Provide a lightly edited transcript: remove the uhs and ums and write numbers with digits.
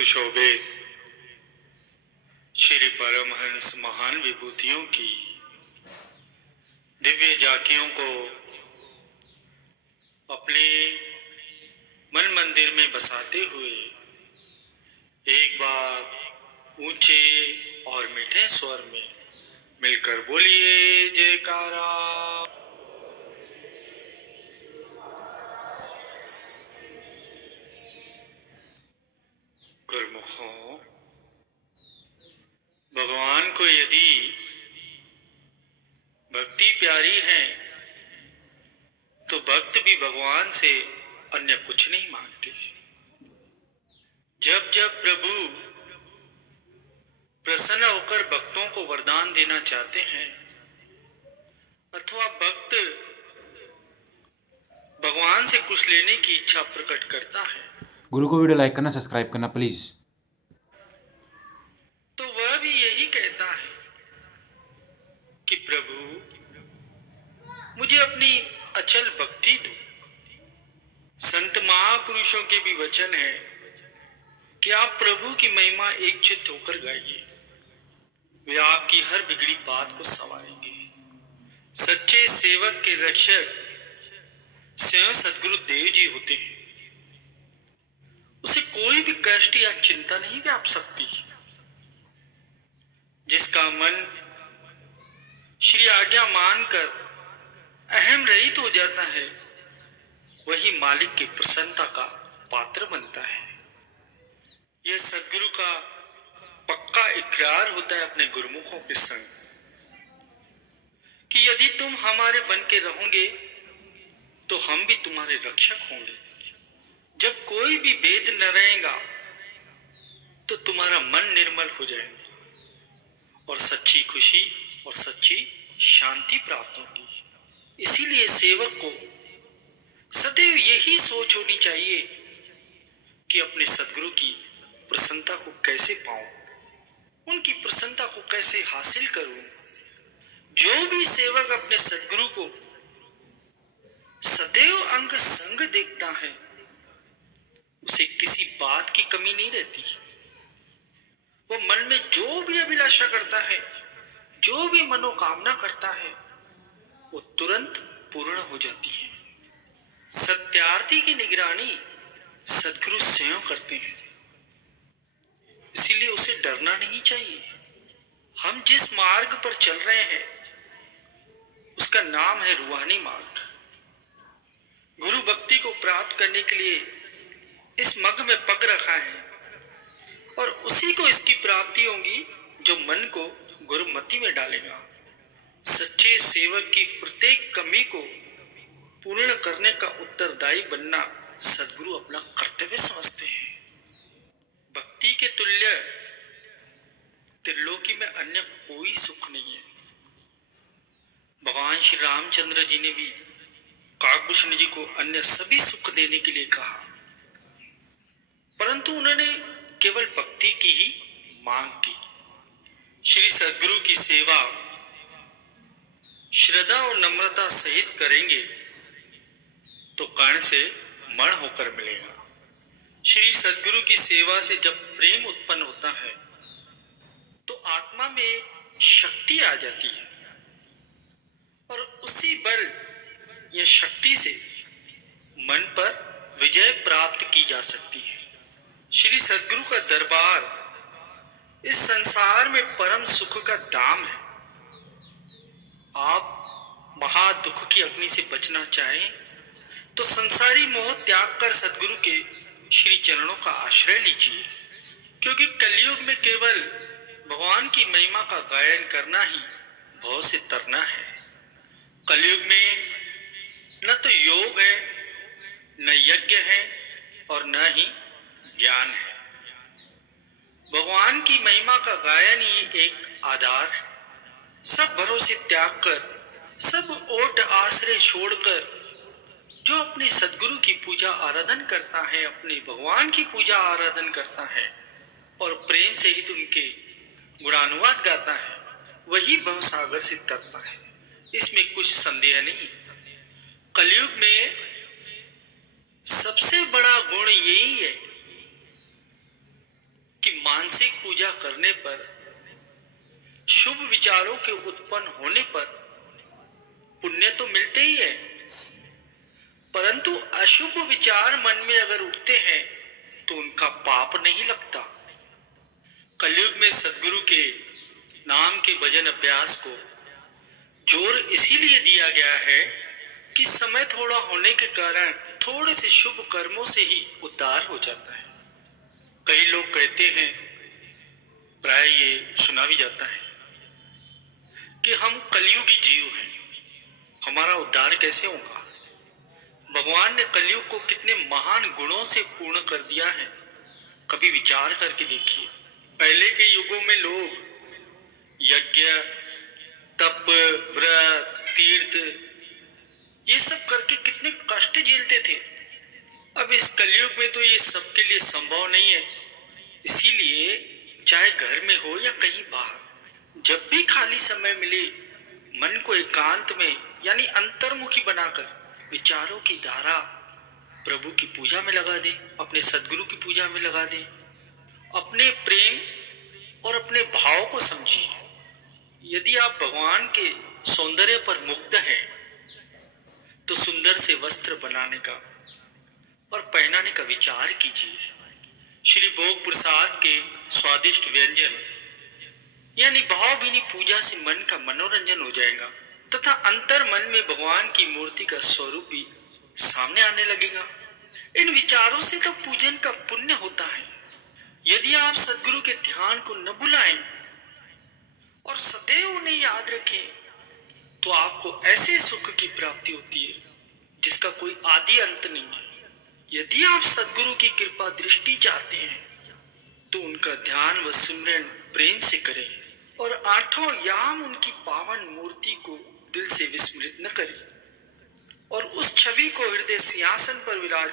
सुशोभित श्री परमहंस महान विभूतियों की दिव्य झांकियों को अपने मन मंदिर में बसाते हुए एक बार ऊंचे और मीठे स्वर में मिलकर बोलिए जयकारा। गुरुमुखों, भगवान को यदि भक्ति प्यारी है तो भक्त भी भगवान से अन्य कुछ नहीं मांगते। जब जब प्रभु प्रसन्न होकर भक्तों को वरदान देना चाहते हैं अथवा भक्त भगवान से कुछ लेने की इच्छा प्रकट करता है, गुरु को वीडियो लाइक करना, सब्सक्राइब करना प्लीज। तो वह भी यही कहता है कि प्रभु मुझे अपनी अचल भक्ति दो। संत महापुरुषों के भी वचन है कि आप प्रभु की महिमा एकचित्त होकर गाइए, वे आपकी हर बिगड़ी बात को संवारेंगे। सच्चे सेवक के रक्षक स्वयं सदगुरु देव जी होते हैं, उसे कोई भी कष्ट या चिंता नहीं व्याप सकती। जिसका मन श्री आज्ञा मानकर अहम रहित हो जाता है वही मालिक की प्रसन्नता का पात्र बनता है। यह सदगुरु का पक्का इकरार होता है अपने गुरुमुखों के संग कि यदि तुम हमारे बन के रहोगे तो हम भी तुम्हारे रक्षक होंगे। जब कोई भी भेद न रहेगा तो तुम्हारा मन निर्मल हो जाएगा और सच्ची खुशी और सच्ची शांति प्राप्त होगी। इसीलिए सेवक को सदैव यही सोच होनी चाहिए कि अपने सदगुरु की प्रसन्नता को कैसे पाऊं, उनकी प्रसन्नता को कैसे हासिल करूं। जो भी सेवक अपने सदगुरु को सदैव अंग संग देखता है उसे किसी बात की कमी नहीं रहती। वो मन में जो भी अभिलाषा करता है, जो भी मनोकामना करता है, वो तुरंत पूर्ण हो जाती है। सत्यार्थी की निगरानी सदगुरु स्वयं करते हैं, इसीलिए उसे डरना नहीं चाहिए। हम जिस मार्ग पर चल रहे हैं उसका नाम है रूहानी मार्ग। गुरु भक्ति को प्राप्त करने के लिए इस मग में पग रखा है और उसी को इसकी प्राप्ति होगी जो मन को गुरुमति में डालेगा। सच्चे सेवक की प्रत्येक कमी को पूर्ण करने का उत्तरदायी बनना सदगुरु अपना कर्तव्य समझते हैं। भक्ति के तुल्य त्रिलोकी में अन्य कोई सुख नहीं है। भगवान श्री रामचंद्र जी ने भी काकभूषण जी को अन्य सभी सुख देने के लिए कहा, परंतु उन्होंने केवल भक्ति की ही मांग की। श्री सदगुरु की सेवा श्रद्धा और नम्रता सहित करेंगे तो कर्ण से मण होकर मिलेगा। श्री सदगुरु की सेवा से जब प्रेम उत्पन्न होता है तो आत्मा में शक्ति आ जाती है और उसी बल या शक्ति से मन पर विजय प्राप्त की जा सकती है। श्री सदगुरु का दरबार इस संसार में परम सुख का धाम है। आप महा दुख की अग्नि से बचना चाहें तो संसारी मोह त्याग कर सदगुरु के श्री चरणों का आश्रय लीजिए, क्योंकि कलयुग में केवल भगवान की महिमा का गायन करना ही भव से तरना है। कलयुग में न तो योग है, न यज्ञ है और न ही ज्ञान है। भगवान की महिमा का गायन ही एक आधार है। सब भरोसे त्याग कर, सब ओट आश्रय छोड़कर जो अपने सदगुरु की पूजा आराधन करता है, अपने भगवान की पूजा आराधन करता है और प्रेम से ही उनके गुणानुवाद गाता है, वही भवसागर से तरता है। इसमें कुछ संदेह नहीं। कलयुग में सबसे बड़ा गुण यही है कि मानसिक पूजा करने पर, शुभ विचारों के उत्पन्न होने पर पुण्य तो मिलते ही है, परंतु अशुभ विचार मन में अगर उठते हैं तो उनका पाप नहीं लगता। कलयुग में सदगुरु के नाम के भजन अभ्यास को जोर इसीलिए दिया गया है कि समय थोड़ा होने के कारण थोड़े से शुभ कर्मों से ही उद्धार हो जाता है। कई लोग कहते हैं, प्राय ये सुना भी जाता है कि हम कलयुगी जीव हैं, हमारा उद्धार कैसे होगा। भगवान ने कलयुग को कितने महान गुणों से पूर्ण कर दिया है, कभी विचार करके देखिए। पहले के युगों में लोग यज्ञ, तप, व्रत, तीर्थ ये सब करके कितने कष्ट झेलते थे। अब इस कलयुग में तो ये सबके लिए संभव नहीं है। इसीलिए चाहे घर में हो या कहीं बाहर, जब भी खाली समय मिले मन को एकांत में यानी अंतर्मुखी बनाकर विचारों की धारा प्रभु की पूजा में लगा दे, अपने सदगुरु की पूजा में लगा दे। अपने प्रेम और अपने भाव को समझिए। यदि आप भगवान के सौंदर्य पर मुग्ध हैं तो सुंदर से वस्त्र बनाने का और पहनाने का विचार कीजिए। श्री भोग प्रसाद के स्वादिष्ट व्यंजन यानी भावभीनी पूजा से मन का मनोरंजन हो जाएगा तथा अंतर मन में भगवान की मूर्ति का स्वरूप भी सामने आने लगेगा। इन विचारों से तो पूजन का पुण्य होता है। यदि आप सदगुरु के ध्यान को न भुलाएं और सदैव उन्हें याद रखें तो आपको ऐसे सुख की प्राप्ति होती है जिसका कोई आदि अंत नहीं है। यदि आप सदगुरु की कृपा दृष्टि चाहते हैं तो उनका ध्यान व सिमरन प्रेम से करें और आठों याम उनकी पावन मूर्ति को दिल से विस्मृत न करें और उस छवि को हृदय सिंहासन पर विराज